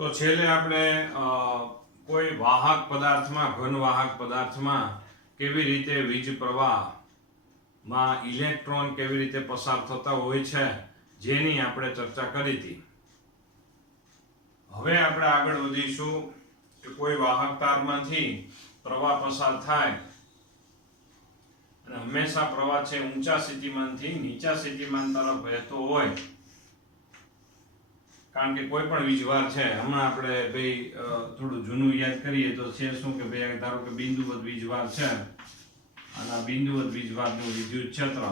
તો છેલ્લે આપણે કોઈ વાહક પદાર્થમાં ઘન વાહક પદાર્થમાં કેવી રીતે વીજ પ્રવાહમાં ઇલેક્ટ્રોન કેવી રીતે પસાર થતા હોય છે જેની આપણે ચર્ચા કરી હતી. હવે આપણે આગળ વધીશું કે કોઈ વાહક તારમાંથી પ્રવાહ પસાર થાય અને હંમેશા પ્રવાહ છે ઊંચા સ્થિતિમાનથી નીચા સ્થિતિમાન તરફ વહેતો હોય. કારણ કે કોઈ પણ વીજભાર છે, હમણાં આપણે ભાઈ થોડું જૂનું યાદ કરીએ તો છે શું કે ભાઈ ધારો કે બિંદુવત વીજભાર છે અને આ બિંદુવત વીજભારનું વિદ્યુત ક્ષેત્ર,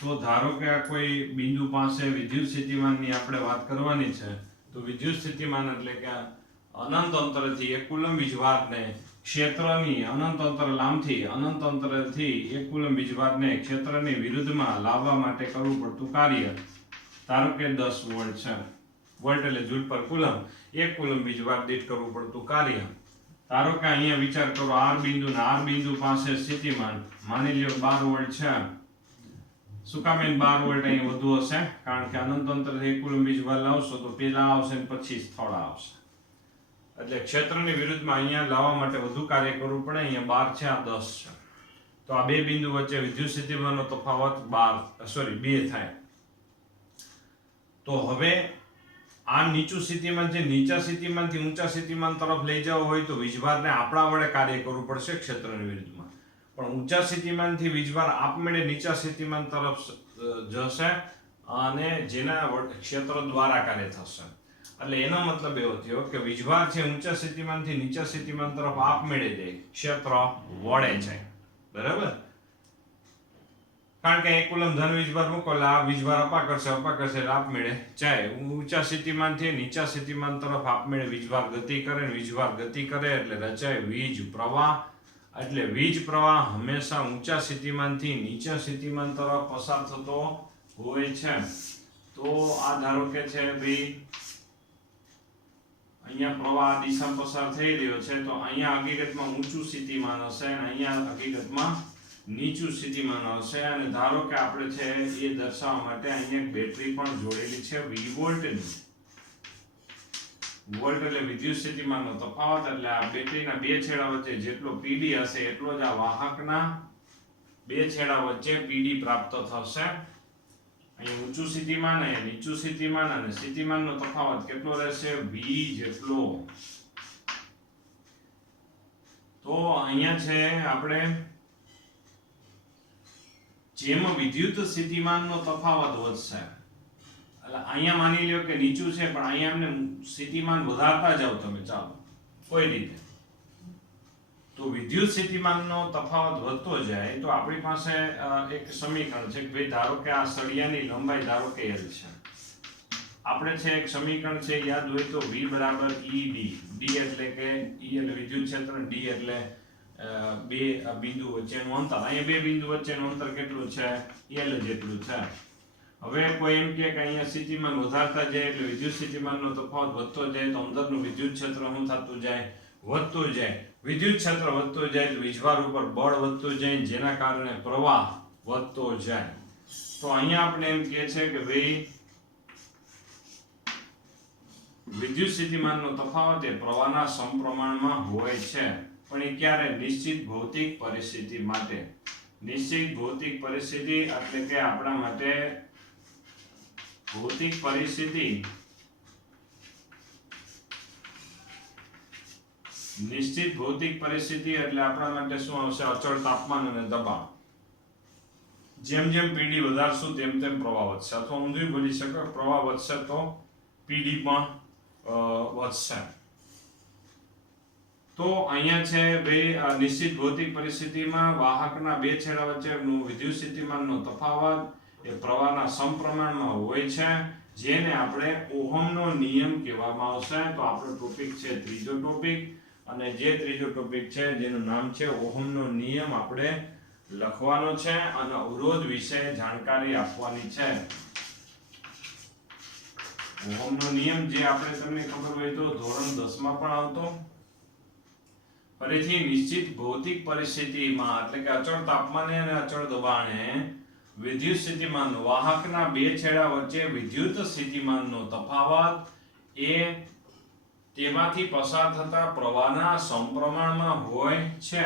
તો ધારો કે આ કોઈ બિંદુ પાસે વિદ્યુત સ્થિતિમાનની આપણે વાત કરવાની છે. તો વિદ્યુત સ્થિતિમાન એટલે કે અનંત અંતરથી એક કુલમ વીજભારને ક્ષેત્રની અનંત અંતર લાંબથી અનંત અંતરથી એક કુલમ વીજભારને ક્ષેત્રની વિરુદ્ધમાં લાવવા માટે કરવું પડતું કાર્ય ધારો કે 10 વોલ્ટ છે. વોલ્ટ એટલે જૂલ પર કુલમ. એક કુલમ વીજભાર દીઠ કરવું પડતું કાર્ય. ધારો કે અહીંયા વિચાર કરો આર બિંદુ પાસે સ્થિતિમાન માની લ્યો 12 વોલ્ટ છે. શું કામ 12 વોલ્ટ અહીં વધુ હશે? કારણ કે અનંત અંતરથી એક કુલમ વીજભાર લાવશો તો પેલા આવશે ને પછી થોડા આવશે. એટલે ક્ષેત્રની વિરુદ્ધમાં અહીંયા લાવવા માટે વધુ કાર્ય કરવું પડે. અહીંયા 12 છે, આ 10 છે. તો આ બે બિંદુ વચ્ચે વિદ્યુત સ્થિતિમાનનો તફાવત 2 થાય. તો હવે આ નીચું સ્થિતિમાન છે, નીચા સ્થિતિમાનથી ઊંચા સ્થિતિમાન તરફ લઈ જવો હોય તો વીજભારને આપણા વડે કાર્ય કરવું પડશે ક્ષેત્રની વિરુદ્ધમાં. પણ ઊંચા સ્થિતિમાનથી વીજભાર આપમેળે નીચા સ્થિતિમાન તરફ જશે અને જેના ક્ષેત્ર દ્વારા કાર્ય થશે. એટલે એનો મતલબ એવો થયો કે વીજભાર છે ઊંચા સ્થિતિમાનથી નીચા સ્થિતિમાન તરફ આપમેળે જાય, ક્ષેત્ર વળે જાય. બરાબર? કારણ કે એક કુલમ ધન વીજભાર મૂકો એટલે આ વીજભાર અપા કરશે એટલે આપમેળે જાય. ઊંચા સ્થિતિમાનથી નીચા સ્થિતિમાન તરફ આપમેળે વીજભાર ગતિ કરે, વીજભાર ગતિ કરે એટલે રચાય વીજ પ્રવાહ. એટલે વીજ પ્રવાહ હંમેશા ઊંચા સ્થિતિમાનથી નીચા સ્થિતિમાન તરફ પસાર થતો હોય છે. તો આ ધારો કે છે ભાઈ અહીંયા પ્રવાહ આ દિશામાં પસાર થઈ રહ્યો છે, તો અહીંયા હકીકતમાં ઊંચું સ્થિતિમાન હશે અને અહીંયા હકીકતમાં નીચું સ્થિતિમાન હશે. અને ધારો કે આપણે છે એ દર્શાવવા માટે અહીંયા એક બેટરી પણ જોડેલી છે V વોલ્ટની. વોલ્ટ એટલે વિદ્યુત સ્થિતિમાનનો તફાવત. એટલે આ બેટરીના બે છેડા વચ્ચે જેટલો PD હશે એટલો જ આ વાહકના બે છેડા વચ્ચે PD પ્રાપ્ત થશે. અહીં ઊંચું સ્થિતિમાન અને નીચું સ્થિતિમાન અને સ્થિતિમાનનો તફાવત કેટલો રહેશે? V જેટલો. તો અહીંયા છે આપણે જેમ વિદ્યુત સ્થિતિમાનનો તફાવત વધશે એટલે અહીંયા માની લ્યો કે નીચું છે પણ અહીંયા અમને સ્થિતિમાન વધારતા જાવ તમે, ચાલો કોઈ રીતે, તો વિદ્યુત સ્થિતિમાનનો તફાવત વધતો જાય તો આપણી પાસે એક સમીકરણ છે કે ભાઈ ધારો કે આ સળિયાની લંબાઈ ધારો કે L છે. આપણે છે એક સમીકરણ છે યાદ હોય તો V બરાબર ED. D એટલે કે E એટલે વિદ્યુત ક્ષેત્ર, D એટલે બે બિંદુ વચ્ચેનું અંતર. અહીંયા બે બિંદુ વચ્ચેનું અંતર કેટલું છે? L જેટલું છે. હવે કોઈ એમ કે અહીંયા સ્થિતિમાન વધારતા જાય એટલે વિદ્યુત સ્થિતિમાનનો તફાવત વધતો જાય તો અંદરનું વિદ્યુત ક્ષેત્ર શું થતું જાય? વધતું જાય. વિદ્યુત ક્ષેત્ર વધતું જાય તો વીજભાર ઉપર બળ વધતું જાય, જેના કારણે પ્રવાહ વધતો જાય. તો અહીંયા આપણે એમ કહે છે કે ભાઈ વિદ્યુત સ્થિતિમાનનો તફાવત એ પ્રવાહના સમપ્રમાણમાં હોય છે. પણ એ ક્યારે? નિશ્ચિત ભૌતિક પરિસ્થિતિ માટે. નિશ્ચિત ભૌતિક પરિસ્થિતિ એટલે કે આપણા માટે ભૌતિક પરિસ્થિતિ, નિશ્ચિત ભૌતિક પરિસ્થિતિ એટલે આપણા માટે શું આવશે? અચળ તાપમાન અને દબાણ. જેમ જેમ PD વધારશું તેમ તેમ પ્રવાહ વધશે. અથવા ઊંધું બોલી શકો, પ્રવાહ વધશે તો PD પણ વધશે. તો અહીંયા છે ભાઈ નિશ્ચિત ભૌતિક પરિસ્થિતિમાં વાહકના બે છેડા વચ્ચેનું વિદ્યુત સ્થિતિમાનનો તફાવત એ પ્રવાહના સમપ્રમાણમાં હોય છે, જેને આપણે ઓહમનો નિયમ કહેવામાં આવશે. તો આપણો ટોપિક છે ત્રીજો ટોપિક, અને જે ત્રીજો ટોપિક છે જેનું નામ છે ઓહમનો નિયમ આપણે લખવાનો છે અને અવરોધ વિશે જાણકારી આપવાની છે. ઓહમનો નિયમ જે આપણે તમને ખબર હોય તો ધોરણ 10 માં પણ આવતો. ફરીથી નિશ્ચિત ભૌતિક પરિસ્થિતિમાં એટલે કે અચળ તાપમાને અને અચળ દબાણે વિદ્યુત સ્થિતિમાન વાહકના બે છેડા વચ્ચે વિદ્યુત સ્થિતિમાનનો તફાવત એ તેમાંથી પસાર થતા પ્રવાહના સમપ્રમાણમાં હોય છે.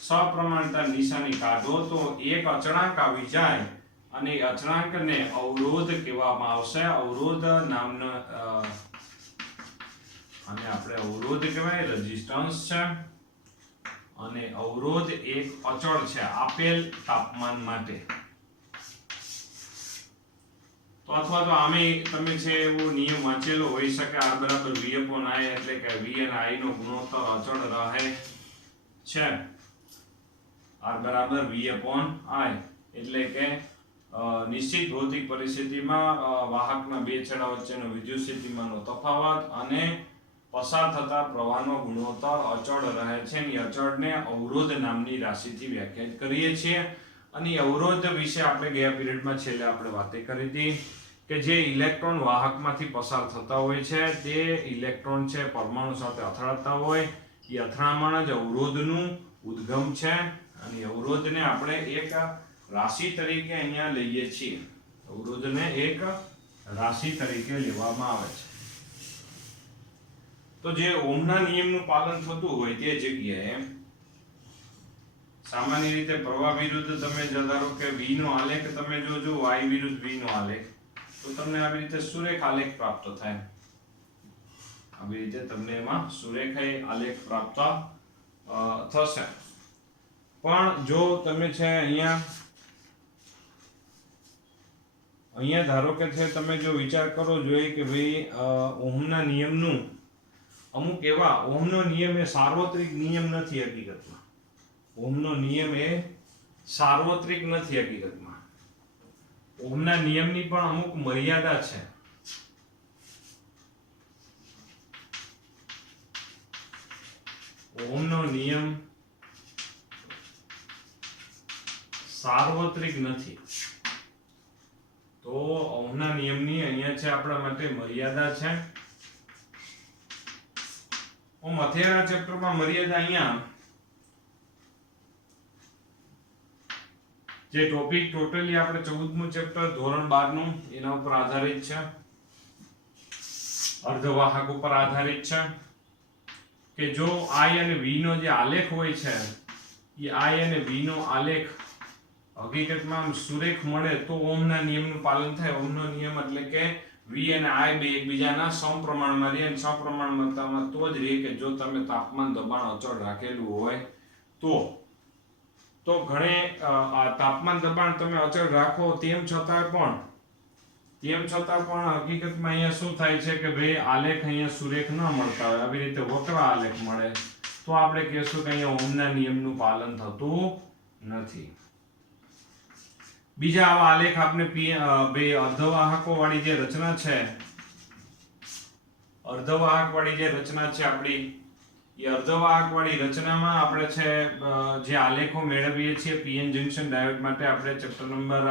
સપ્રમાણતા નિશાની કાઢો તો એક અચળાંક આવી જાય અને અચળાંકને અવરોધ કહેવામાં આવશે. અવરોધ નામનો અને આપણે અવરોધ કહેવાય, રેઝિસ્ટન્સ છે. અને અવરોધ એક અચળ છે આપેલ તાપમાન માટે. તો અથવા તો આમે તમે છે એવો નિયમ વાંચેલો હોઈ શકે, R બરાબર V upon I, એટલે કે V અને I નો ગુણોત્તર અચળ રહે છે. R બરાબર V upon I એટલે કે નિશ્ચિત ભૌતિક પરિસ્થિતિમાં વાહકના બે છેડા વચ્ચેનો વિદ્યુત સ્થિતિમાનનો તફાવત અને પસાર થતા પ્રવાહનો ગુણોત્તર અચળ રહે છે. અને અચળને અવરોધ નામની રાશિથી વ્યાખ્યાયિત કરીએ છીએ. અને અવરોધ વિશે આપણે ગયા પિરિયડમાં છેલ્લે આપણે વાત કરી હતી કે જે ઇલેક્ટ્રોન વાહકમાંથી પસાર થતા હોય છે તે ઇલેક્ટ્રોન છે પરમાણુ સાથે અથડાતા હોય, એ અથડામણ જ અવરોધનું ઉદ્ગમ છે. અને અવરોધને આપણે એક રાશિ તરીકે અહીંયા લઈએ છીએ. અવરોધને એક રાશિ તરીકે લેવામાં આવે છે. તો જે ઓહમના નિયમનું પાલન થતું હોય તે જગ્યાએ સામાન્ય રીતે પ્રવાહ વિરુદ્ધ તમે ધારો કે V નો આલેખ તમે જોજો, Y વિરુદ્ધ V નો આલેખ, તો તમને આવી રીતે સુરેખ આલેખ પ્રાપ્ત થાય. આવી રીતે તમને એમાં સુરેખ આલેખ પ્રાપ્ત થશે. પણ જો તમે છે અહીંયા ધારો કે છે તમે જો વિચાર કરો જોઈએ કે ભાઈ ઓહમના નિયમનું અમુક એવા, ઓહમનો નિયમ એ સાર્વત્રિક નિયમ નથી હકીકતમાં. ઓહમનો નિયમ એ સાર્વત્રિક નથી હકીકતમાં. ઓહમના નિયમની પણ અમુક મર્યાદા છે. ઓહમનો નિયમ સાર્વત્રિક નથી. તો ઓહમના નિયમની અહીંયા છે આપણા માટે મર્યાદા છે. અત્યારના ચેપ્ટરમાં મર્યાદા અહીંયા જે ટોપિક ટોટલી આપણે 14મું ચેપ્ટર ધોરણ 12 નું એના ઉપર આધારિત છે, અર્ધવાહક ઉપર આધારિત છે. કે જો I અને V નો જે આલેખ હોય છે એ I અને V નો આલેખ હકીકતમાં સુરેખ મળે તો ઓહમના નિયમનું પાલન થાય. ઓહમનો નિયમ એટલે કે V અને I બે એકબીજાના સમપ્રમાણમાં રહે. અને સમપ્રમાણમાં તો જ રહે કે જો તમે તાપમાન દબાણ અચળ રાખેલું હોય તો ઘણે તાપમાન દબાણ તમે અચળ રાખો તેમ છતાં પણ હકીકતમાં અહીંયા શું થાય છે કે ભાઈ આલેખ અહીંયા સુરેખ ન મળતા હોય, આવી રીતે વક્ર આલેખ મળે, તો આપણે કહેશું કે અહીંયા ઓહમના નિયમનું પાલન થતું નથી. બીજા આવા આલેખ આપણે બે અર્ધવાહકો વાળી જે રચના છે, અર્ધવાહક વાળી જે રચના છે આપણી, એ અર્ધવાહક વાળી રચનામાં આપણે છે જે આલેખો મેળવીએ છીએ પીએન જંકશન ડાયોડ માટે આપણે ચેપ્ટર નંબર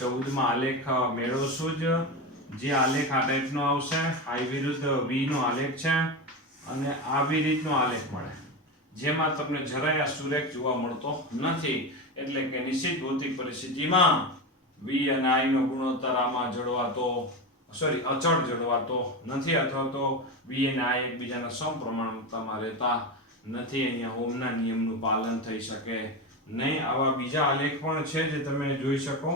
14 માં આલેખ મેળવશું જ. જે આલેખ આ ટાઈપનો આવશે, I વિરુદ્ધ V નો આલેખ છે અને આવી રીતનો આલેખ મળે જેમાં તમને જરાય આ સુરેખ જોવા મળતો નથી. એટલે કે નિશ્ચિત ભૌતિક પરિસ્થિતિમાં V અને I નો ગુણોત્તર આમાં અચળ જળવાતો નથી, અથવા તો V અને I એકબીજાના સમપ્રમાણતામાં રહેતા નથી. અહીંયા ઓહમના નિયમનું પાલન થઈ શકે નહીં. આવા બીજા આલેખ પણ છે જે તમે જોઈ શકો.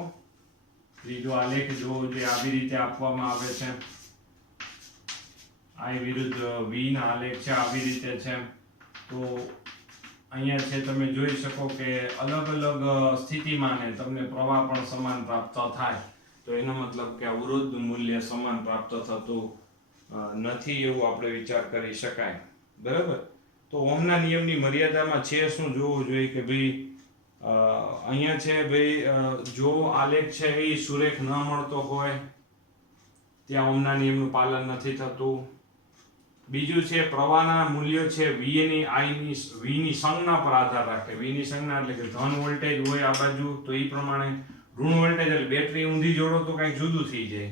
ત્રીજો આલેખ જો જે આવી રીતે આપવામાં આવે છે, I વિરુદ્ધ V ના આલેખ છે, આવી રીતે છે. તો અહીંયા છે તમે જોઈ શકો કે અલગ અલગ સ્થિતિમાને તમને પ્રવાહ પણ સમાન પ્રાપ્ત થાય. તો એનો મતલબ કે અવરોધનું મૂલ્ય સમાન પ્રાપ્ત થતું નથી એવું આપણે વિચાર કરી શકાય. બરાબર. તો ઓહમના નિયમની મર્યાદામાં છે શું જોવું જોઈએ કે ભાઈ અહીંયા છે ભાઈ જો આલેખ છે એ સુરેખ ન મળતો હોય ત્યાં ઓહમના નિયમનું પાલન નથી થતું. બીજું છે પ્રવાહના મૂલ્યો છે V ની સંજ્ઞા પર આધાર રાખે. V ની સંજ્ઞા એટલે કે ધન વોલ્ટેજ હોય આ બાજુ તો એ પ્રમાણે, ઋણ વોલ્ટેજ એટલે બેટરી ઊંધી જોડો તો કંઈક જુદું થઈ જાય.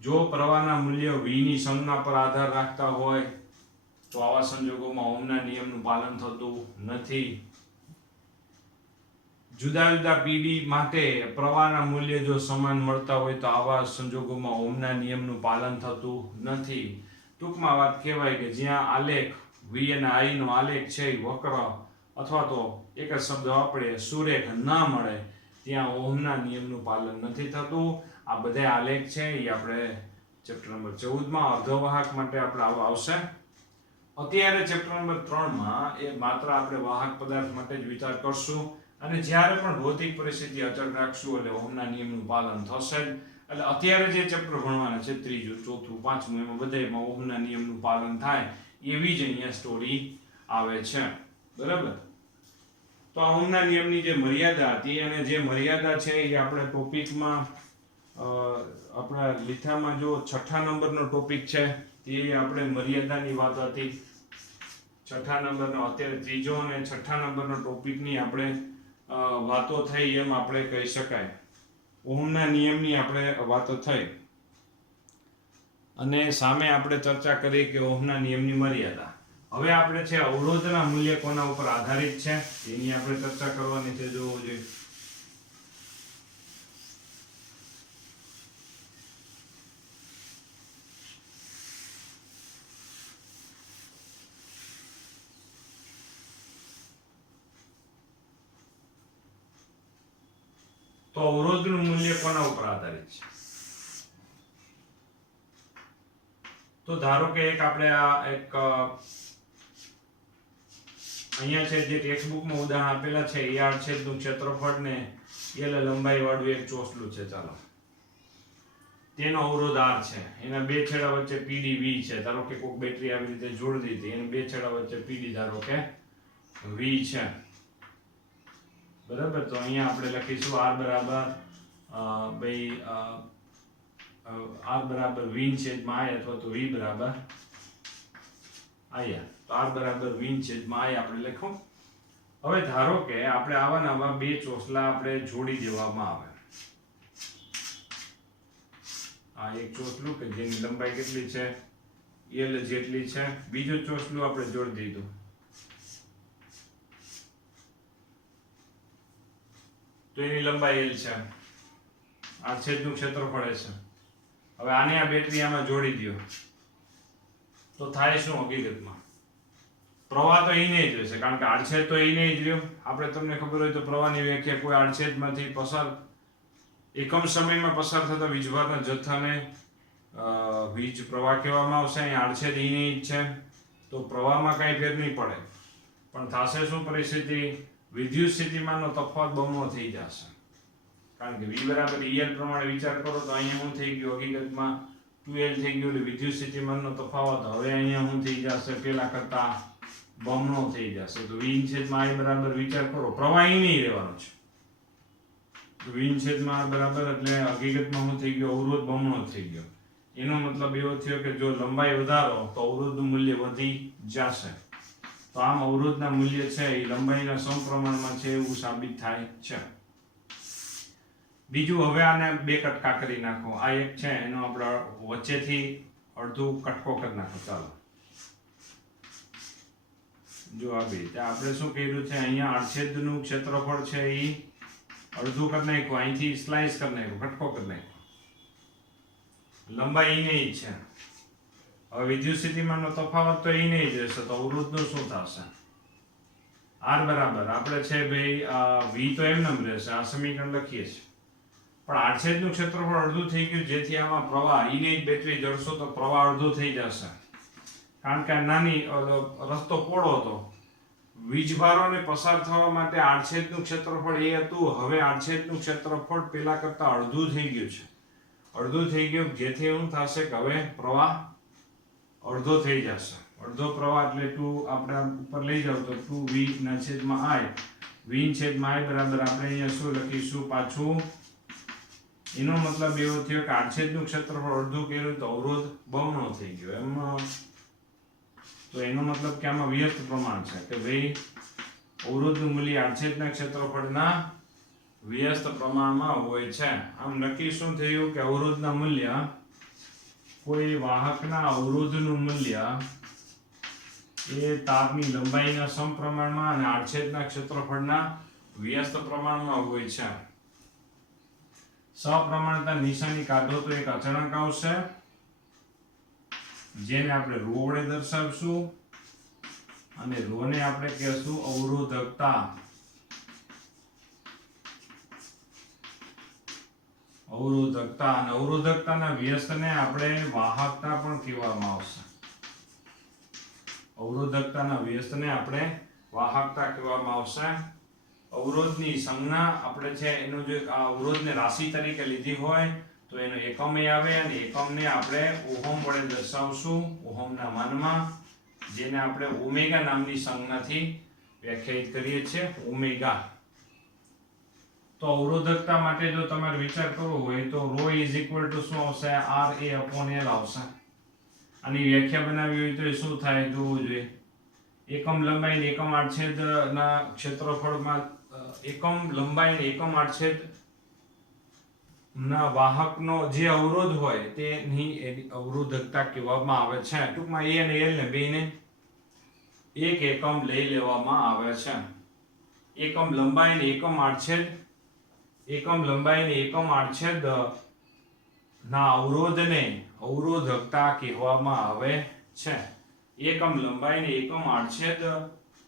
જો પ્રવાહના મૂલ્યો V ની સંજ્ઞા પર આધાર રાખતા હોય તો આવા સંજોગોમાં ઓહમના નિયમનું પાલન થતું નથી. જુદા જુદા પીડી માટે પ્રવાહના મૂલ્ય જો સમાન મળતા હોય તો આવા સંજોગોમાં ઓહમના નિયમનું પાલન થતું નથી. ટૂંકમાં વાત કહેવાય કે જ્યાં આલેખ V અને I નો આલેખ છે એ વક્ર અથવા તો એક જ શબ્દ આપણે સુરેખ ના મળે ત્યાં ઓહમના નિયમનું પાલન નથી થતું. આ બધા આલેખ છે એ આપણે ચેપ્ટર નંબર 14 અર્ધવાહક માટે આપણે આવશે. અત્યારે ચેપ્ટર નંબર 3 એ માત્ર આપણે વાહક પદાર્થ માટે જ વિચાર કરશું અને જ્યારે પણ ભૌતિક પરિસ્થિતિ અચળ રાખશું એટલે ઓહમના નિયમનું પાલન થશે જ. એટલે અત્યારે જે ચેપ્ટર ભણવાના છે ત્રીજું, ચોથું, પાંચમું એમાં બધામાં ઓહમના નિયમનું પાલન થાય એવી જ અહીંયા સ્ટોરી આવે છે. બરાબર. તો આ ઓહમના નિયમની જે મર્યાદા હતી અને જે મર્યાદા છે એ આપણે ટોપિકમાં આપણા લીથામાં જો 6 નંબરનો ટોપિક છે તે આપણે મર્યાદાની વાત હતી. 6 નંબરનો અત્યારે ત્રીજો અને 6 નંબરનો ટોપિકની આપણે વાતો થઈ એમ આપણે કહી શકાય. ઓહમના નિયમની આપણે વાતો થઈ અને સામે આપણે ચર્ચા કરી કે ઓહમના નિયમની મર્યાદા. હવે આપણે છે અવરોધના મૂલ્ય કોના ઉપર આધારિત છે એની આપણે ચર્ચા કરવાની છે. જોવું જોઈએ તો અવરોધનું મૂલ્ય કોના ઉપર આધારિત છે? તો ધારો કે એક આપણે આ એક અહીંયા છે જે ટેક્સ્ટ બુકમાં ઉદાહરણ આપેલા છે એ આડછેદનું ક્ષેત્રફળ ને L લંબાઈ વાળું એક ચોસલું છે. ચાલો તેનો અવરોધ R છે. એના બે છેડા વચ્ચે PD V છે. ધારો કે કોઈક બેટરી આવી રીતે જોડી દીધી એને બે છેડા વચ્ચે PD ધારો કે V છે. બરાબર. તો અહીંયા આપણે લખીશું R બરાબર V છેદમાં I અથવા તો V બરાબર I. તો R બરાબર V છેદમાં I આપણે લખો. હવે ધારો કે આપણે આવા નવા બે ચોસલા આપણે જોડી દેવામાં આવે. આ એક ચોસલું કે જેની લંબાઈ કેટલી છે L જેટલી છે. બીજું ચોસલું આપણે જોડી દીધું તો એની લંબાઈ L છે. આ છેદનું ક્ષેત્રફળ છે. હવે આને આ બેટરી આમાં જોડી દો તો થાય શું? હકીકતમાં પ્રવાહ તો એને જ રહેશે કારણ કે આડછેદ તો એને જ રહ્યો. આપણે તમને ખબર હોય તો પ્રવાહની વ્યાખ્યા કોઈ આડછેદમાંથી પસાર એકમ સમયમાં પસાર થતા વીજભારના જથ્થાને વીજ પ્રવાહ કહેવામાં આવશે. અહીં આડછેદ એને જ છે તો પ્રવાહમાં કાંઈ ફેર નહીં પડે. પણ થશે શું પરિસ્થિતિ? વિદ્યુત સ્થિતિમાનનો તફાવત બમણો થઈ જશે. કારણ કે V બરાબર EL પ્રમાણે વિચાર કરો તો અહીંયા શું થઈ ગયું? હકીકતમાં 2L થઈ ગયું. એટલે વિદ્યુત સ્થિતિમાનનો તફાવત હવે અહીંયા શું થઈ જશે? પેલા કરતા બમણો થઈ જશે. તો V છેદમાં I બરાબર વિચાર કરો પ્રવાહ અહીં નહીં રહેવાનો છે. V છેદમાં R બરાબર એટલે હકીકતમાં શું થઈ ગયું? અવરોધ બમણો થઈ ગયો. એનો મતલબ એવો થયો કે જો લંબાઈ વધારો તો અવરોધનું મૂલ્ય વધી જશે. તો આમ અવરોધના મૂલ્ય છે એ લંબાઈના સમપ્રમાણમાં છે એવું સાબિત થાય છે. બીજું હવે આને બે કટકા કરી નાખો. આ એક છે એનો આપણે વચ્ચેથી અડધું કટકો કરી નાખો. ચાલો જો આ બે આપણે શું કર્યું છે અહીંયા આડછેદનું ક્ષેત્રફળ છે એ અડધું કરી નાખ્યું. અહીંથી સ્લાઇસ કરી નાખ્યું, કટકો કરી નાખ્યો. લંબાઈ એને જ છે. હવે વિદ્યુત સ્થિતિમાનનો તફાવત તો એને જ રહેશે તો અવરોધનું શું થશે? R બરાબર આપણે છે ભાઈ V તો એમને રહેશે. આ સમીકરણ લખીએ છીએ પણ આડછેદનું ક્ષેત્રફળ અડધું થઈ ગયું જેથી આમાં પ્રવાહ એને જ બેટરી જડશો તો પ્રવાહ અડધો થઈ જશે. કારણ કે આ નાની રસ્તો પોળો હતો. વીજભારોને પસાર થવા માટે આડછેદનું ક્ષેત્રફળ એ હતું. હવે આડછેદનું ક્ષેત્રફળ પેલા કરતા અડધું થઈ ગયું છે. અડધું થઈ ગયું જેથી એવું થશે કે હવે પ્રવાહ અડધો થઈ જશે. અડધો પ્રવાહ એટલે 2 આપણે ઉપર લઈ જાવ તો 2V ના છેદમાં I. V છેદમાં I બરાબર આપણે અહીંયા શું લખીશું પાછું? એનો મતલબ એવો થયો કે આડછેદનું ક્ષેત્રફળ અડધું કર્યું તો અવરોધ બમણો થઈ ગયો. એમ તો એનો મતલબ કે આમાં વ્યસ્ત પ્રમાણ છે કે ભાઈ અવરોધનું મૂલ્ય આડછેદના ક્ષેત્રફળના વ્યસ્ત પ્રમાણમાં હોય છે. આમ નક્કી શું થયું કે અવરોધના મૂલ્ય કોઈ વાહકના અવરોધનું મૂલ્ય એ તારની લંબાઈના સમપ્રમાણમાં અને આડછેદના ક્ષેત્રફળના વ્યસ્ત પ્રમાણમાં હોય છે. સપ્રમાણતા નિશાની કાઢો તો એક અચળાંક આવશે જેને આપણે રો વડે દર્શાવશું અને રો ને આપણે કહેશું અવરોધકતા. અને અવરોધકતાના વ્યસ્તને આપણે વાહકતા પણ કહેવામાં આવશે. અવરોધકતાના વ્યસ્તને આપણે વાહકતા કહેવામાં આવશે. અવરોધની સંજ્ઞા આપણે છે એનો જો આ અવરોધને રાશિ તરીકે લીધી હોય તો એનો એકમ આવે અને એકમને આપણે ઓહમ વડે દર્શાવશું ઓહમના માનમાં, જેને આપણે ઓમેગા નામની સંજ્ઞાથી વ્યાખ્યાયિત કરીએ છીએ ઓમેગા. તો અવરોધકતા માટે જો તમારે વિચાર કરવો હોય તો ρ શું આવશે? RA/L આવશે. આની વ્યાખ્યા બનાવી હોય તો એ શું થાય જોવું જોઈએ. એકમ લંબાઈ અને એકમ આડછેદના ક્ષેત્રફળમાં એકમ લંબાઈ અને એકમ આડછેદ ના વાહકનો જે અવરોધ હોય તેની અવરોધકતા કહેવામાં આવે છે. ટૂંકમાં A અને L ને બેને એક એકમ લઈ લેવામાં આવે છે. એકમ લંબાઈ અને એકમ આડછેદ ના અવરોધને અવરોધકતા કહેવામાં આવે છે. એકમ લંબાઈ અને એકમ આડછેદ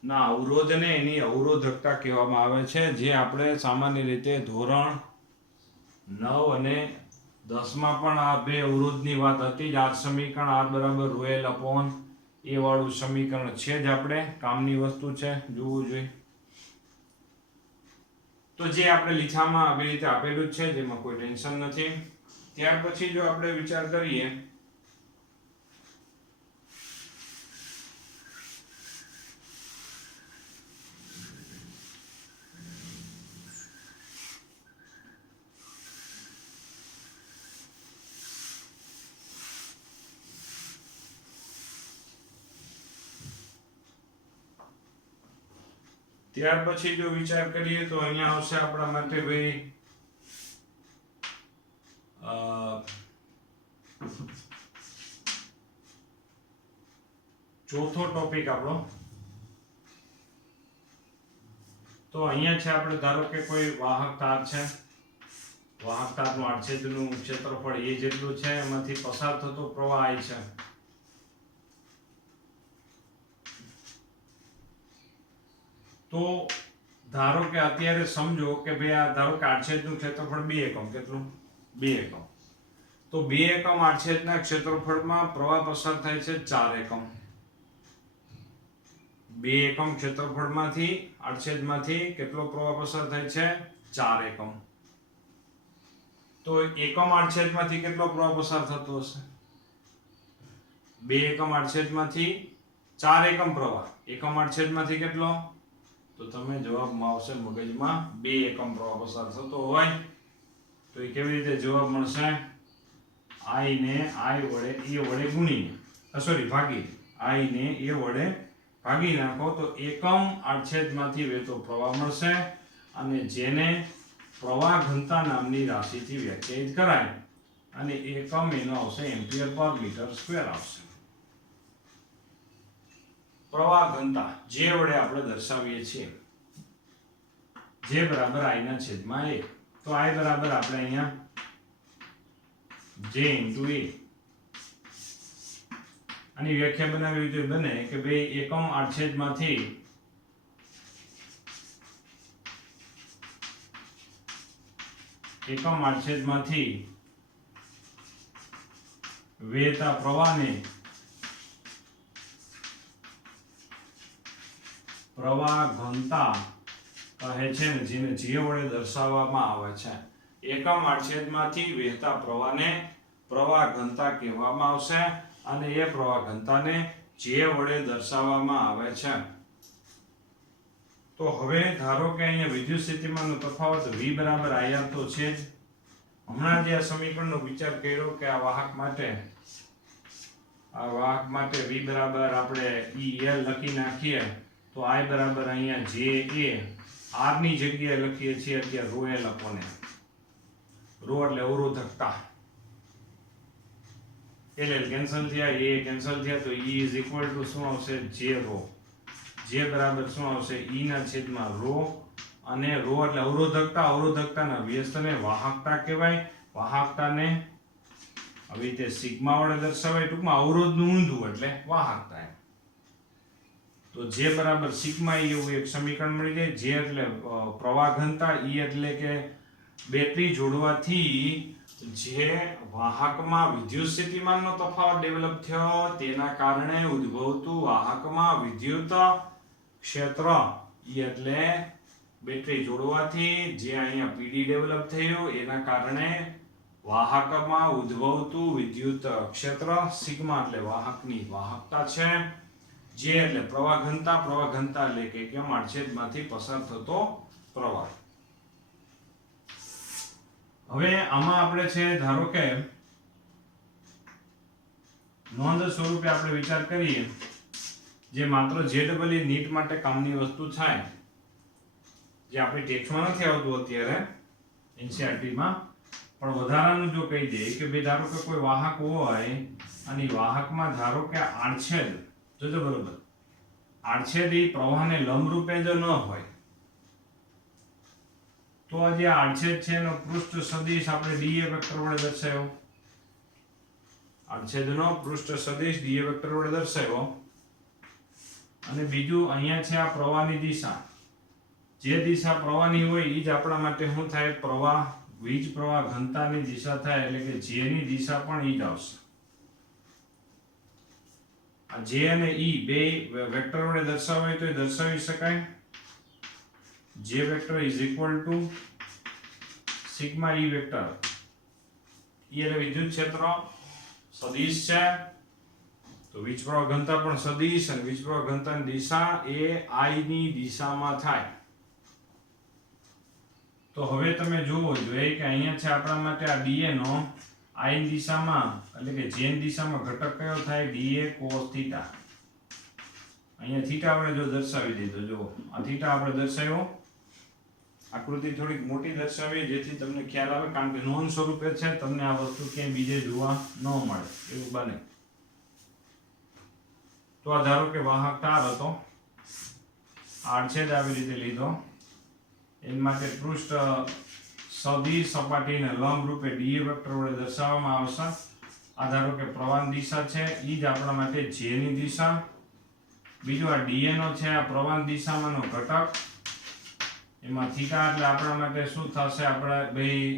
ના અવરોધને એની અવરોધકતા કહેવામાં આવે છે, જે આપણે સામાન્ય રીતે ધોરણ 9 અને 10 માં પણ આ બે અવરોધની વાત હતી. આ સમીકરણ R બરાબર ρL/A વાળું સમીકરણ છે જ આપણે કામની વસ્તુ છે, જોવું જોઈએ. તો જે આપણે લીખામાં આવી રીતે આપેલું છે જેમાં કોઈ ટેન્શન નથી. ત્યાર પછી જો આપણે વિચાર કરીએ તો અહીંયા આવશે આપણા માટે ભાઈ ચોથો ટોપિક આપણો. તો અહીંયા છે આપણે ધારો કે કોઈ વાહક તાર છે, વાહક તારનું આડછેદનું ક્ષેત્રફળ એ જેટલું છે, એમાંથી પસાર થતો પ્રવાહ I છે. તો ધારો કે અત્યારે સમજો કે ભાઈ આ ધારો કે આડછેદનું ક્ષેત્રફળ 2 એકમ, કેટલું? 2 એકમ. તો 2 એકમ આડછેદના ક્ષેત્રફળમાં પ્રવાહ પસાર થાય છે 4 એકમ. 2 એકમ ક્ષેત્રફળમાંથી આડછેદમાંથી કેટલો પ્રવાહ પસાર થાય છે? 4 એકમ. તો એકમ આડછેદમાંથી કેટલો પ્રવાહ પસાર થતો હશે? 2 એકમ આડછેદમાંથી 4 એકમ પ્રવાહ. એકમ આડછેદમાંથી કેટલો? તો તમે જવાબમાં આવશે મગજમાં 2 એકમ પ્રવાહ પસાર થતો હોય તો એ કેવી રીતે જવાબ મળશે? I ને I વડે E વડે ગુણીને ભાગી I ને A વડે ભાગી નાખો તો એકમ આડછેદમાંથી વહેતો પ્રવાહ મળશે અને જેને પ્રવાહ ઘનતા નામની રાશિથી વ્યાખ્યાયિત કરાય અને એકમ એનો આવશે એમ્પિયર પર મીટર સ્ક્વેર આવશે. પ્રવાહ ઘનતા જે વડે આપણે દર્શાવીએ છીએ, જે બરાબર I ના છેદમાં A. તો I બરાબર આપણે અહીંયા J * A. આની વ્યાખ્યા બનાવી તો બને કે ભાઈ એકમ આડછેદમાંથી વહેતા પ્રવાહને પ્રવાહ ઘનતા કહે છે ને, જેને J વડે દર્શાવવામાં આવે છે. એકમ આડછેદમાંથી વહેતા પ્રવાહને પ્રવાહ ઘનતા કહેવામાં આવશે અને એ પ્રવાહ ઘનતાને J વડે દર્શાવવામાં આવે છે. તો હવે ધારો કે અહીંયા વિદ્યુત સ્થિતિમાનનો તફાવત V બરાબર IR તો છે જ. હમણાં જે આ સમીકરણનો વિચાર કર્યો કે આ વાહક માટે V બરાબર આપણે EL લખી નાખીએ તો I બરાબર અહીંયા JA R ની જગ્યાએ લખીએ છીએ અત્યારે ρL/A. ρ એટલે અવરોધકતા. LL કેન્સલ થયા, A કેન્સલ થયા તો E શું આવશે? J ρ. J બરાબર શું આવશે? E ના છેદમાં ρ અને રો એટલે અવરોધકતા, અવરોધકતાના વ્યસ્તને વાહકતા કહેવાય. વાહકતાને આવી રીતે સિગ્મા વડે દર્શાવાય. ટૂંકમાં અવરોધનું ઊંધું એટલે વાહકતા. તો જે બરાબર સિગ્મા ઈ એવું એક સમીકરણ મળી જાય. જે એટલે પ્રવાહ ઘનતા, ઈ એટલે કે બેટરી જોડવાથી જે વાહકમાં વિદ્યુત સ્થિતિમાનનો તફાવત ડેવલપ થયો તેના કારણે ઉદ્ભવતું વાહકમાં વિદ્યુત ક્ષેત્ર, ઈ એટલે બેટરી જોડવાથી જે અહીંયા પીડી ડેવલપ થયું એના કારણે વાહકમાં ઉદ્ભવતું વિદ્યુત ક્ષેત્ર સિગ્મા એટલે વાહકની વાહકતા છે. જે એટલે પ્રવાહ ઘનતા એટલે કે આડછેદમાંથી પસાર થતો પ્રવાહ. હવે આમાં આપણે છે ધારો કે નોંધ સ્વરૂપે આપણે વિચાર કરીએ, જે માત્ર JEE નીટ માટે કામની વસ્તુ થાય, જે આપણી ટેક્સમાં નથી આવતું અત્યારે NCERT માં, પણ વધારાનું જો કહી દે કે ભાઈ ધારો કે કોઈ વાહક હોય અને વાહકમાં ધારો કે આડછેદ, જોજો બરોબર, આડછેદ એ પ્રવાહને લંબરૂપે જો ન હોય તો આ જે આડછેદ છે એનો પૃષ્ઠ સદિશ આપણે dA વેક્ટર વડે દર્શાવ્યો. આડછેદનો પૃષ્ઠ સદિશ dA વેક્ટર વડે દર્શાવ્યો. અને બીજું અહીંયા છે આ પ્રવાહની દિશા. જે દિશા પ્રવાહની હોય એ જ આપણા માટે શું થાય? પ્રવાહ, વીજ પ્રવાહ ઘનતાની દિશા થાય. એટલે કે J ની દિશા પણ ઈ જ આવશે. આ J અને E બે વેક્ટર વડે દર્શાવાય તો એ દર્શાવી શકાય. J vector is equal to sigma E vector. E એટલે વિદ્યુત ક્ષેત્ર સદિશ છે, તો વીજ પ્રવાહ ઘનતા પણ સદિશ, અને વીજ પ્રવાહ ઘનતાની દિશા એ I ની દિશામાં થાય. તો હવે તમે જુઓ જોઈએ કે અહીંયા છે આપણા માટે આ dA નો I ની દિશામાં એટલે કે J ની દિશામાં ઘટક કયો થાય? dA cos θ. અહીંયા થીટા આપણે જો દર્શાવી દીધો, જો આ થીટા આપણે દર્શાવ્યો. આકૃતિ થોડીક મોટી દર્શાવીએ જેથી તમને ખ્યાલ આવે, કારણ કે નોંધ સ્વરૂપે છે, તમને આ વસ્તુ ક્યાંય બીજે જોવા ન મળે એવું બને. તો આ ધારો કે વાહક તાર હતો, આડછેદ આવી રીતે લીધો, એના માટે પૃષ્ઠ સદિશ સપાટીને લંબ રૂપે dA વેક્ટર વડે દર્શાવવામાં આવશે. આ ધારો કે પ્રવાહની દિશા છે, ઈ જ આપણા માટે J ની દિશા. બીજું આ dA નો છે આ પ્રવાહની દિશામાંનો ઘટક, એમાં થીટા એટલે આપણા માટે શું થશે? આપણે ભાઈ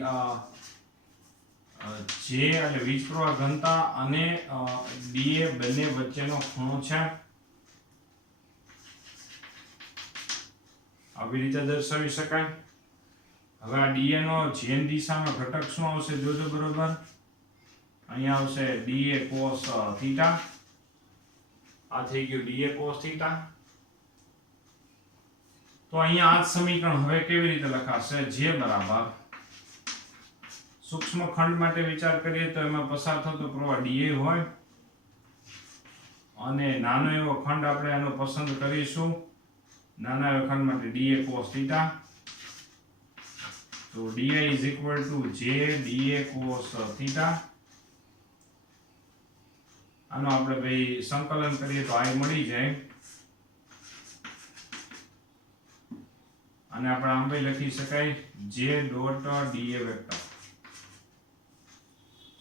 J એટલે વીજ પ્રવાહ ઘનતા અને dA બંને વચ્ચેનો ખૂણો છે. આવી રીતે દર્શાવી શકાય. હવે આ dA નો J ની દિશામાં ઘટક શું આવશે? જોજો બરોબર. અહીંયા આવશે dA cos θ. આ થઈ ગયું dA cos θ. તો અહીંયા આ સમીકરણ હવે કેવી રીતે લખાશે? J બરાબર સૂક્ષ્મ ખંડ માટે વિચાર કરીએ તો એમાં પસાર થતો પ્રવાહ dA હોય, અને નાનો એવો ખંડ આપણે આનો પસંદ કરીશું. નાના એવા ખંડ માટે dA cos θ. તો dI is equal to J dA cos θ. આનો આપણે ભાઈ સંકલન કરીએ તો I મળી જાય, અને આપણે આમ ભાઈ લખી શકાય J ડોટ dA વેક્ટર.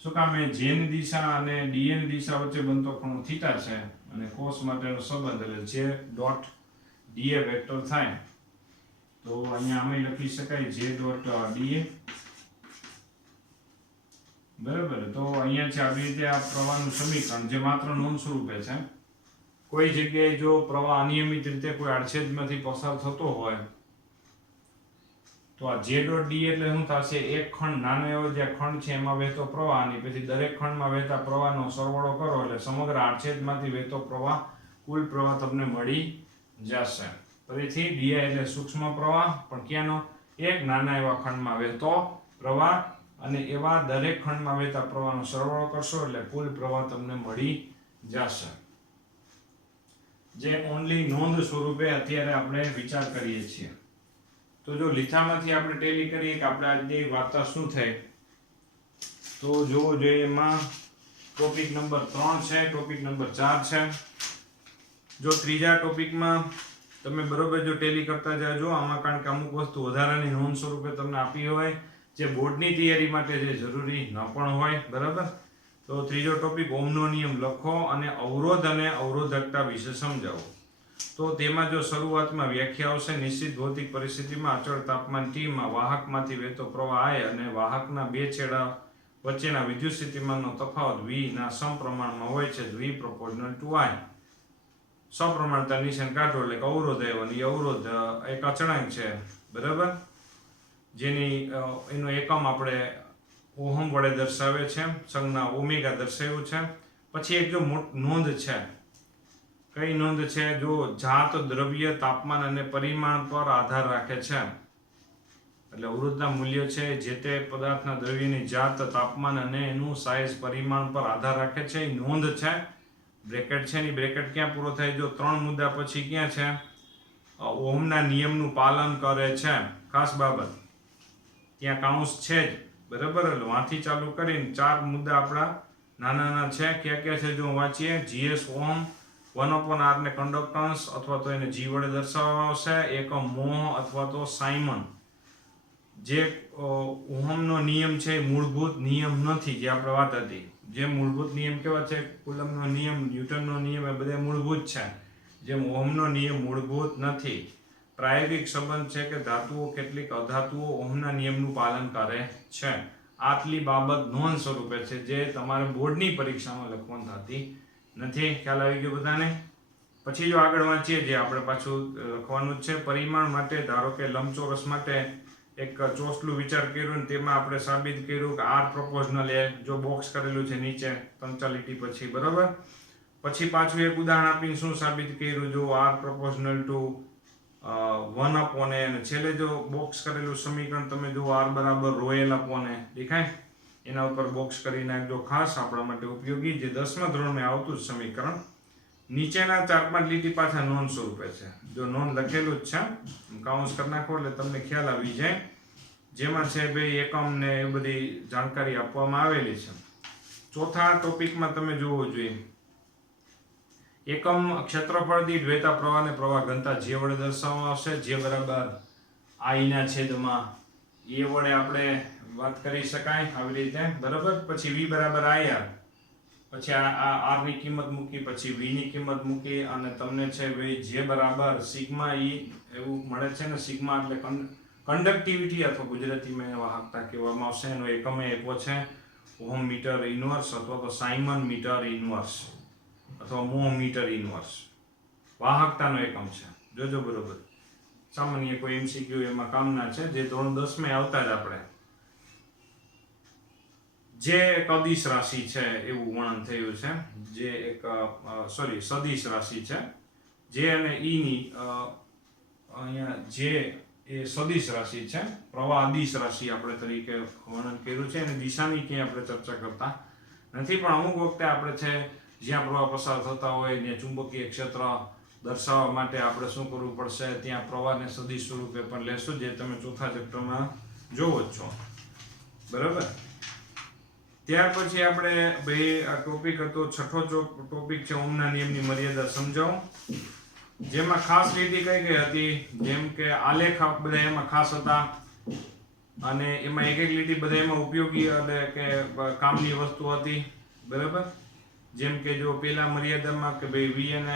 શું કામ? J ની દિશા અને dA ની દિશા વચ્ચે બનતો ખૂણો થીટા છે, અને cos માટેનો સંબંધ એટલે J ડોટ dA વેક્ટર થાય. તો અહીંયા આમે લખી શકાય J ડોટ dA. બરાબર. તો અહીંયા છે આવી રીતે આ પ્રવાહનું સમીકરણ, જે માત્ર નોંધ સ્વરૂપે છે. કોઈ જગ્યાએ જો પ્રવાહ અનિયમિત રીતે કોઈ આડછેદમાંથી પસાર થતો હોય તો આ J ડોટ dA એટલે શું થશે? એક ખંડ, નાનો એવો જે ખંડ છે એમાં વહેતો પ્રવાહ, અને પછી દરેક ખંડમાં વહેતા પ્રવાહનો સરવાળો કરો એટલે સમગ્ર આડછેદમાંથી વહેતો પ્રવાહ, કુલ પ્રવાહ તમને મળી જશે. ફરીથી dI એટલે સૂક્ષ્મ પ્રવાહ, પણ ક્યાંનો? એક નાના એવા ખંડમાં વહેતો પ્રવાહ, અને એવા દરેક ખંડમાં વહેતા પ્રવાહનો સરવાળો કરશો એટલે કુલ પ્રવાહ તમને મળી જશે. જે ઓનલી નોંધ સ્વરૂપે અત્યારે આપણે વિચાર કરીએ છીએ. તો જો લીથામાંથી આપણે ટેલી કરીએ કે આપણે આજની વાર્તા શું થઈ, તો જોવો જોઈએ એમાં ટોપિક નંબર 3 છે, ટોપિક નંબર 4 છે. જો ત્રીજા ટોપિકમાં તમે બરોબર જો ટેલી કરતા જાજો આમાં, કારણ કે અમુક વસ્તુ વધારાની નોંધ સ્વરૂપે તમને આપી હોય જે બોર્ડની તૈયારી માટે જે જરૂરી ન પણ હોય, બરાબર. તો ત્રીજો ટોપિક ઓમનો નિયમ લખો અને અવરોધ અને અવરોધકતા વિશે સમજાવો. તો તેમાં જો શરૂઆતમાં વ્યાખ્યા આવશે, નિશ્ચિત ભૌતિક પરિસ્થિતિમાં અચળ તાપમાન T માં વાહકમાંથી વહેતો પ્રવાહ I અને વાહકના બે છેડા વચ્ચેના વિદ્યુત સ્થિતિમાનનો તફાવત V ના સમપ્રમાણમાં હોય છે, V proportional to I. સપ્રમાણતા નિશાન કાઢો એટલે અવરોધ આવ્યો, અને અવરોધ એક અચળાંક છે, બરાબર, જેની એનો એકમ આપણે ઓહમ વડે દર્શાવે છે, સંજ્ઞા ઓમેગા દર્શાવ્યું છે. પછી એક જો નોંધ છે, કઈ નોંધ છે? જો જાત દ્રવ્ય તાપમાન અને પરિમાણ પર આધાર રાખે છે, એટલે અવરોધના મૂલ્ય છે જે તે પદાર્થના દ્રવ્યની જાત, તાપમાન અને એનું સાઇઝ પરિમાણ પર આધાર રાખે છે, એ નોંધ છે. બ્રેકેટ છે ને, બ્રેકેટ ક્યાં પૂરો થાય? જો 3 મુદ્દા પછી ક્યાં છે? ઓહમના નિયમનું પાલન કરે છે, ખાસ બાબત ત્યાં કાઉન્સ છે જ, બરાબર. એટલે વાંથી ચાલુ કરીને 4 મુદ્દા આપણા નાના છે. ક્યાં ક્યાં છે જો વાંચીએ. GS ઓહમ, 1/R ને કન્ડક્ટન્સ અથવા તો એને G વડે દર્શાવવામાં આવશે, એકમ મોહ અથવા તો સાયમન. જે ઓહમનો નિયમ છે એ મૂળભૂત નિયમ નથી, જે આપણે વાત હતી. જે મૂળભૂત નિયમ કેવા છે? કુલમનો નિયમ, ન્યૂટનનો નિયમ, એ બધા મૂળભૂત છે. જેમ ઓહમનો નિયમ મૂળભૂત નથી. પ્રાયોગિક સંબંધ છે કે ધાતુઓ કેટલીક અધાતુઓ ઓહમના નિયમનું પાલન કરે છે. આટલી બાબત નોંધ સ્વરૂપે છે, જે તમારે બોર્ડની પરીક્ષામાં લખવાની થતી નથી. ખ્યાલ આવી ગયો બધાને? પછી જો આગળ વાંચીએ, જે આપણે પાછું લખવાનું જ છે. પરિમાણ માટે ધારો કે લંબચોરસ માટે એક ચોસલું વિચાર કર્યું, તેમાં આપણે સાબિત કર્યું કે R પ્રોપોર્શનલ એ, જો બોક્સ કરેલું છે નીચે પંચાલિટી પછી, બરાબર. પછી પાછું એક ઉદાહરણ આપીને શું સાબિત કર્યું? જો R પ્રોપોર્શનલ ટુ 1/A, અને છેલ્લે જો બોક્સ કરેલું સમીકરણ તમે જો R બરાબર ρL/A દેખાય, એના ઉપર બોક્સ કરી નાખજો, ખાસ આપણા માટે ઉપયોગી, જે 10મા ધોરણમાં આવતું જ સમીકરણ. નીચેના 4-5 લીટી પાછા નોંધ સ્વરૂપે છે. જો નોંધ લખેલું જ છે, કાઉન્સ કરી નાખો એટલે તમને ખ્યાલ આવી જાય. જેમાં છે ભાઈ એકમ ને એ બધી જાણકારી આપવામાં આવેલી છે. ચોથા ટોપિકમાં તમે જોવો જોઈએ, એકમ ક્ષેત્રફળ દીઠ વહેતા પ્રવાહને પ્રવાહ ઘનતા J વડે દર્શાવવામાં આવશે. J બરાબર I ના છેદમાં A વડે આપણે વાત કરી શકાય આવી રીતે, બરાબર. પછી V બરાબર IR, પછી આ R ની કિંમત મૂકી, પછી V ની કિંમત મૂકી, અને તમને છે ભાઈ J બરાબર સિગ્મા E એવું મળે છે ને. સિગ્મા એટલે કંડક્ટિવિટી અથવા ગુજરાતીમાં વાહકતા કહેવામાં આવશે. એનો એકમ આપ્યો છે ઓહમ મીટર ઇનવર્સ અથવા તો સાયમન મીટર ઇનવર્સ અથવા મોહ મીટર ઇનવર્સ. વાહકતાનો એકમ છે, જોજો બરોબર. સામાન્ય કોઈ MCQ એમાં કામના છે, જે ધોરણ 10માં આવતા જ આપણે. જે એક અદિશ રાશિ છે એવું વર્ણન થયું છે, જે એક સદિશ રાશિ છે. જે અને E ની અહીંયા જે એ સદિશ રાશિ છે, પ્રવાહ અદિશ રાશિ આપણે તરીકે વર્ણન કર્યું છે, અને દિશાની ક્યાંય આપણે ચર્ચા કરતા નથી. પણ અમુક વખતે આપણે છે જ્યાં પ્રવાહ પસાર થતા હોય ત્યાં ચુંબકીય ક્ષેત્ર દર્શાવવા માટે આપણે શું કરવું પડશે? ત્યાં પ્રવાહને સદિશ સ્વરૂપે પણ લેશું, જે તમે ચોથા ચેપ્ટરમાં જોવો જ છો, બરાબર. ત્યાર પછી આપણે ભાઈ આ ટોપિક હતો, છઠ્ઠો ટોપિક છે ઓહમના નિયમની મર્યાદા સમજાવો. જેમાં ખાસ લીટી કઈ કઈ હતી? જેમ કે આલેખ બધા એમાં ખાસ હતા, અને એમાં એક એક લીટી બધા એમાં ઉપયોગી એટલે કે કામની વસ્તુ હતી, બરાબર. જેમ કે જો પેલા મર્યાદામાં કે ભાઈ V અને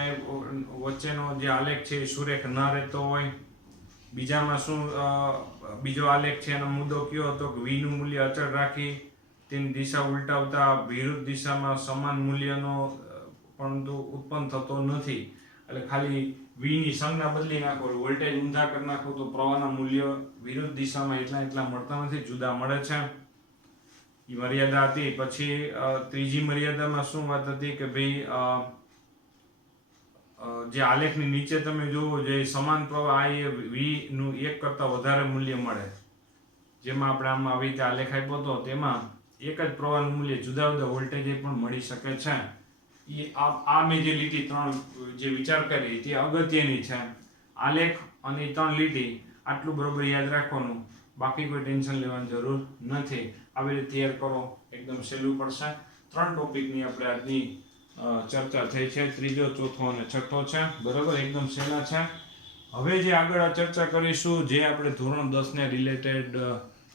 વચ્ચેનો જે આલેખ છે એ સુરેખ ન રહેતો હોય. બીજામાં શું બીજો આલેખ છે એનો મુદ્દો કયો હતો કે V નું મૂલ્ય અચળ રાખી તેની દિશા ઉલટાવતા વિરુદ્ધ દિશામાં સમાન મૂલ્યનો પરંતુ ઉત્પન્ન થતો નથી. એટલે ખાલી V ની સંજ્ઞા બદલી નાખો, વોલ્ટેજ ઊંધા કરી નાખો, તો પ્રવાહના મૂલ્ય વિરુદ્ધ દિશામાં એટલા મળતા નથી, જુદા મળે છે. એ મર્યાદા હતી. પછી ત્રીજી મર્યાદામાં શું વાત હતી કે ભાઈ જે આલેખની નીચે તમે જોવો, જે સમાન પ્રવાહ I એ V નું 1 કરતા વધારે મૂલ્ય મળે. જેમાં આપણે આમાં આવી રીતે આલેખ આપ્યો હતો, તેમાં એક જ પ્રવાહનું મૂલ્ય જુદા જુદા વોલ્ટેજ પણ મળી શકે છે. આ મેં જે લીટી 3 જે વિચાર કરી તે અગત્યની છે. આલેખ અને 3 લીટી આટલું બરોબર યાદ રાખવાનું, બાકી કોઈ ટેન્શન લેવાની જરૂર નથી. આવી રીતે તૈયાર કરો, એકદમ સહેલું પડશે. 3 ટોપિકની આપણે આજની ચર્ચા થઈ છે, ત્રીજો, ચોથો અને છઠ્ઠો છે, બરાબર. એકદમ સહેલા છે. હવે જે આગળ ચર્ચા કરીશું, જે આપણે ધોરણ 10 ને રિલેટેડ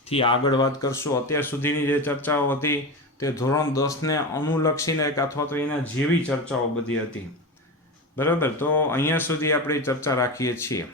થી આગળ વાત કરશું. અત્યાર સુધીની જે ચર્ચાઓ હતી તે ધોરણ 10 ને અનુલક્ષીને અથવા તો એના જેવી ચર્ચાઓ બધી હતી. બરાબર, તો અહીંયા સુધી આપણી ચર્ચા રાખીએ છીએ.